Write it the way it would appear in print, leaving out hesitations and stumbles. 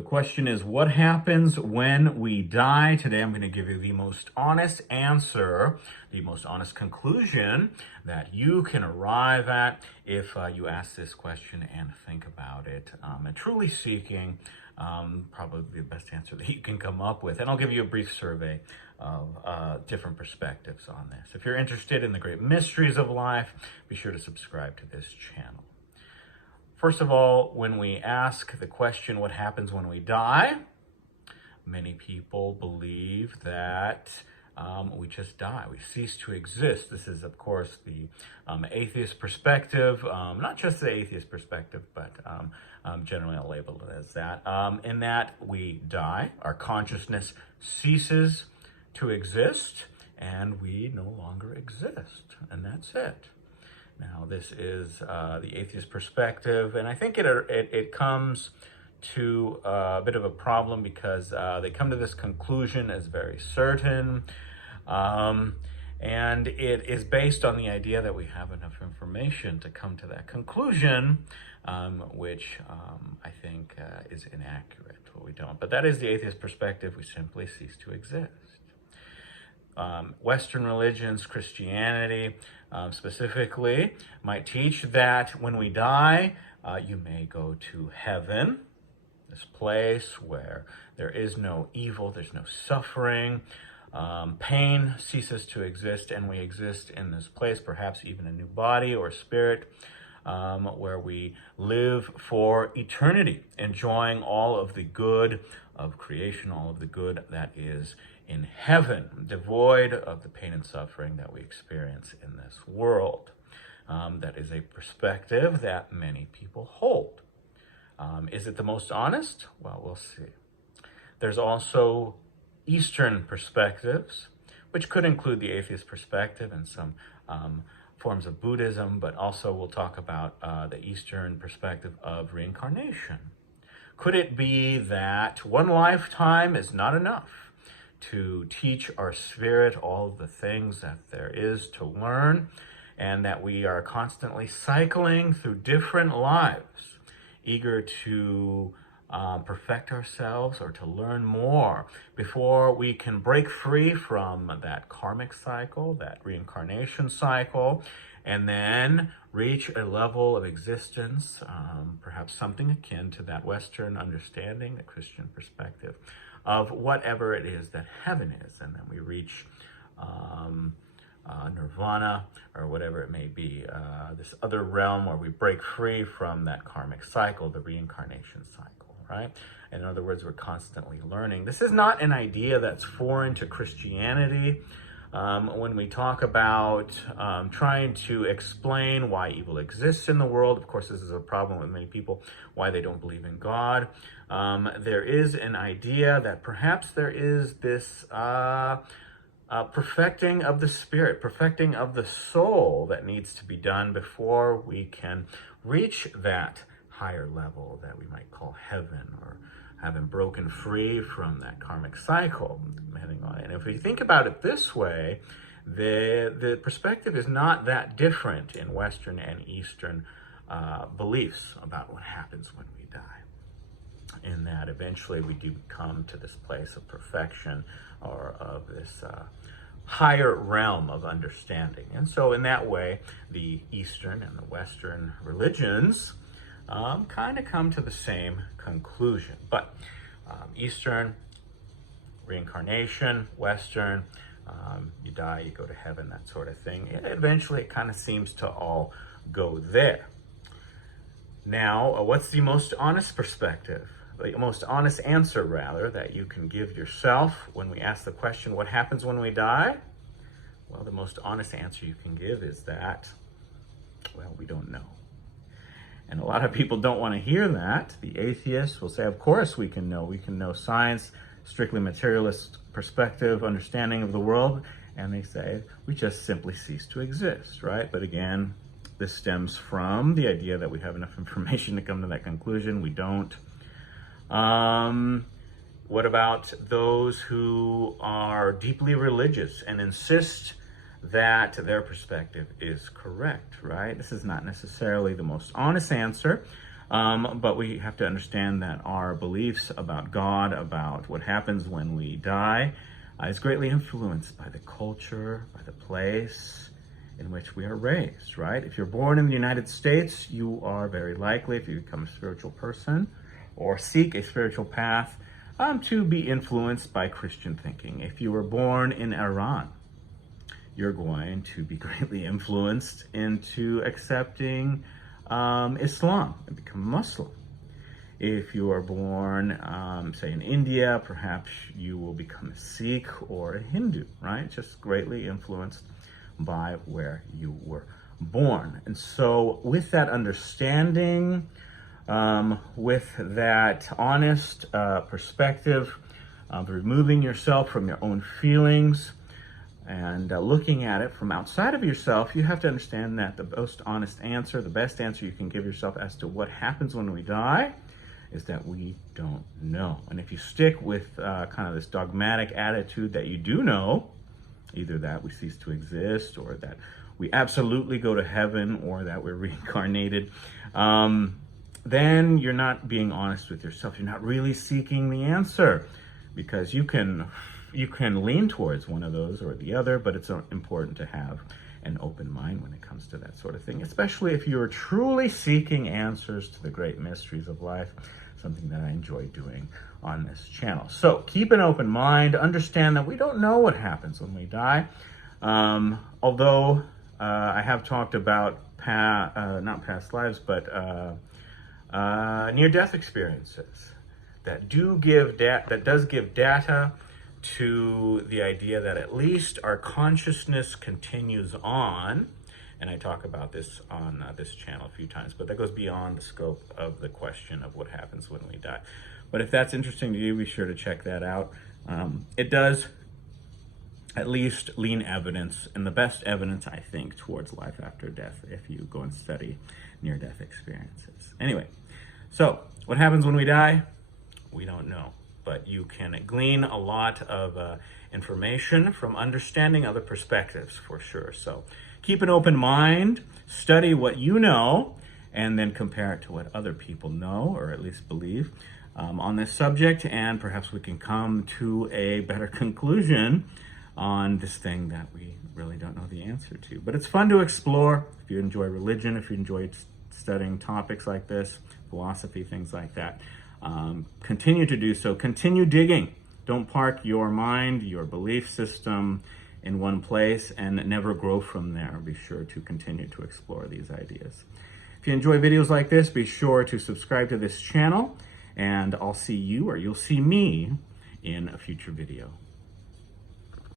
The question is, what happens when we die? Today I'm going to give you the most honest answer, the most honest conclusion that you can arrive at if you ask this question and think about it, and truly seeking probably the best answer that you can come up with. And I'll give you a brief survey of different perspectives on this. If you're interested in the great mysteries of life, be sure to subscribe to this channel. First of all, when we ask the question, what happens when we die? Many people believe that we just die. We cease to exist. This is, of course, the atheist perspective, not just the atheist perspective, but generally I'll label it as that, in that we die, our consciousness ceases to exist, and we no longer exist, and that's it. Now, this is the atheist perspective, and I think it comes to a bit of a problem because they come to this conclusion as very certain, and it is based on the idea that we have enough information to come to that conclusion, which I think is inaccurate. Well, we don't, but that is the atheist perspective. We simply cease to exist. Western religions, Christianity specifically, might teach that when we die, you may go to heaven, this place where there is no evil, there's no suffering, pain ceases to exist, and we exist in this place, perhaps even a new body or spirit, where we live for eternity, enjoying all of the good of creation, all of the good that is in heaven, devoid of the pain and suffering that we experience in this world. That is a perspective that many people hold. Is it the most honest? Well, we'll see. There's also Eastern perspectives, which could include the atheist perspective and some forms of Buddhism, but also we'll talk about the Eastern perspective of reincarnation. Could it be that one lifetime is not enough to teach our spirit all the things that there is to learn, and that we are constantly cycling through different lives, eager to perfect ourselves or to learn more before we can break free from that karmic cycle, that reincarnation cycle, and then reach a level of existence, perhaps something akin to that Western understanding, the Christian perspective, of whatever it is that heaven is, and then we reach nirvana, or whatever it may be, this other realm where we break free from that karmic cycle, the reincarnation cycle, right? In other words, we're constantly learning. This is not an idea that's foreign to Christianity. When we talk about trying to explain why evil exists in the world, of course, this is a problem with many people, why they don't believe in God. There is an idea that perhaps there is this perfecting of the spirit, perfecting of the soul that needs to be done before we can reach that higher level that we might call heaven, or having broken free from that karmic cycle, depending on it. And if we think about it this way, the perspective is not that different in Western and Eastern beliefs about what happens when we die, in that eventually we do come to this place of perfection, or of this higher realm of understanding. And so in that way, the Eastern and the Western religions kind of come to the same conclusion. But Eastern, reincarnation; Western, you die, you go to heaven, that sort of thing. Eventually, it kind of seems to all go there. Now, what's the most honest perspective? The most honest answer, rather, that you can give yourself when we ask the question, what happens when we die? Well, the most honest answer you can give is that, well, we don't know. And a lot of people don't want to hear that. The atheists will say, of course we can know. We can know science, strictly materialist perspective, understanding of the world. And they say, we just simply cease to exist, right? But again, this stems from the idea that we have enough information to come to that conclusion. We don't. What about those who are deeply religious and insist that their perspective is correct, right? This is not necessarily the most honest answer. But we have to understand that our beliefs about God, about what happens when we die, is greatly influenced by the culture, by the place in which we are raised, right? If you're born in the United States, you are very likely, if you become a spiritual person or seek a spiritual path, to be influenced by Christian thinking. If you were born in Iran, you're going to be greatly influenced into accepting Islam and become a Muslim. If you are born, say in India, perhaps you will become a Sikh or a Hindu, right? Just greatly influenced by where you were born. And so with that understanding, with that honest perspective of removing yourself from your own feelings and looking at it from outside of yourself, you have to understand that the most honest answer, the best answer you can give yourself as to what happens when we die, is that we don't know. And if you stick with kind of this dogmatic attitude that you do know, either that we cease to exist or that we absolutely go to heaven or that we're reincarnated, then you're not being honest with yourself. You're not really seeking the answer, because you can lean towards one of those or the other, but it's important to have an open mind when it comes to that sort of thing, especially if you're truly seeking answers to the great mysteries of life, something that I enjoy doing on this channel. So keep an open mind, understand that we don't know what happens when we die. Although I have talked about not past lives, but near-death experiences that does give data to the idea that at least our consciousness continues on. And I talk about this on this channel a few times, but that goes beyond the scope of the question of what happens when we die. But if that's interesting to you, be sure to check that out. It does at least lean evidence, and the best evidence, I think, towards life after death if you go and study near-death experiences. Anyway, so what happens when we die? We don't know. But you can glean a lot of information from understanding other perspectives, for sure. So keep an open mind, study what you know, and then compare it to what other people know, or at least believe, on this subject, and perhaps we can come to a better conclusion on this thing that we really don't know the answer to. But it's fun to explore. If you enjoy religion, if you enjoy studying topics like this, philosophy, things like that, continue to do so. Continue digging. Don't park your mind, your belief system in one place and never grow from there. Be sure to continue to explore these ideas. If you enjoy videos like this, be sure to subscribe to this channel, and I'll see you, or you'll see me, in a future video.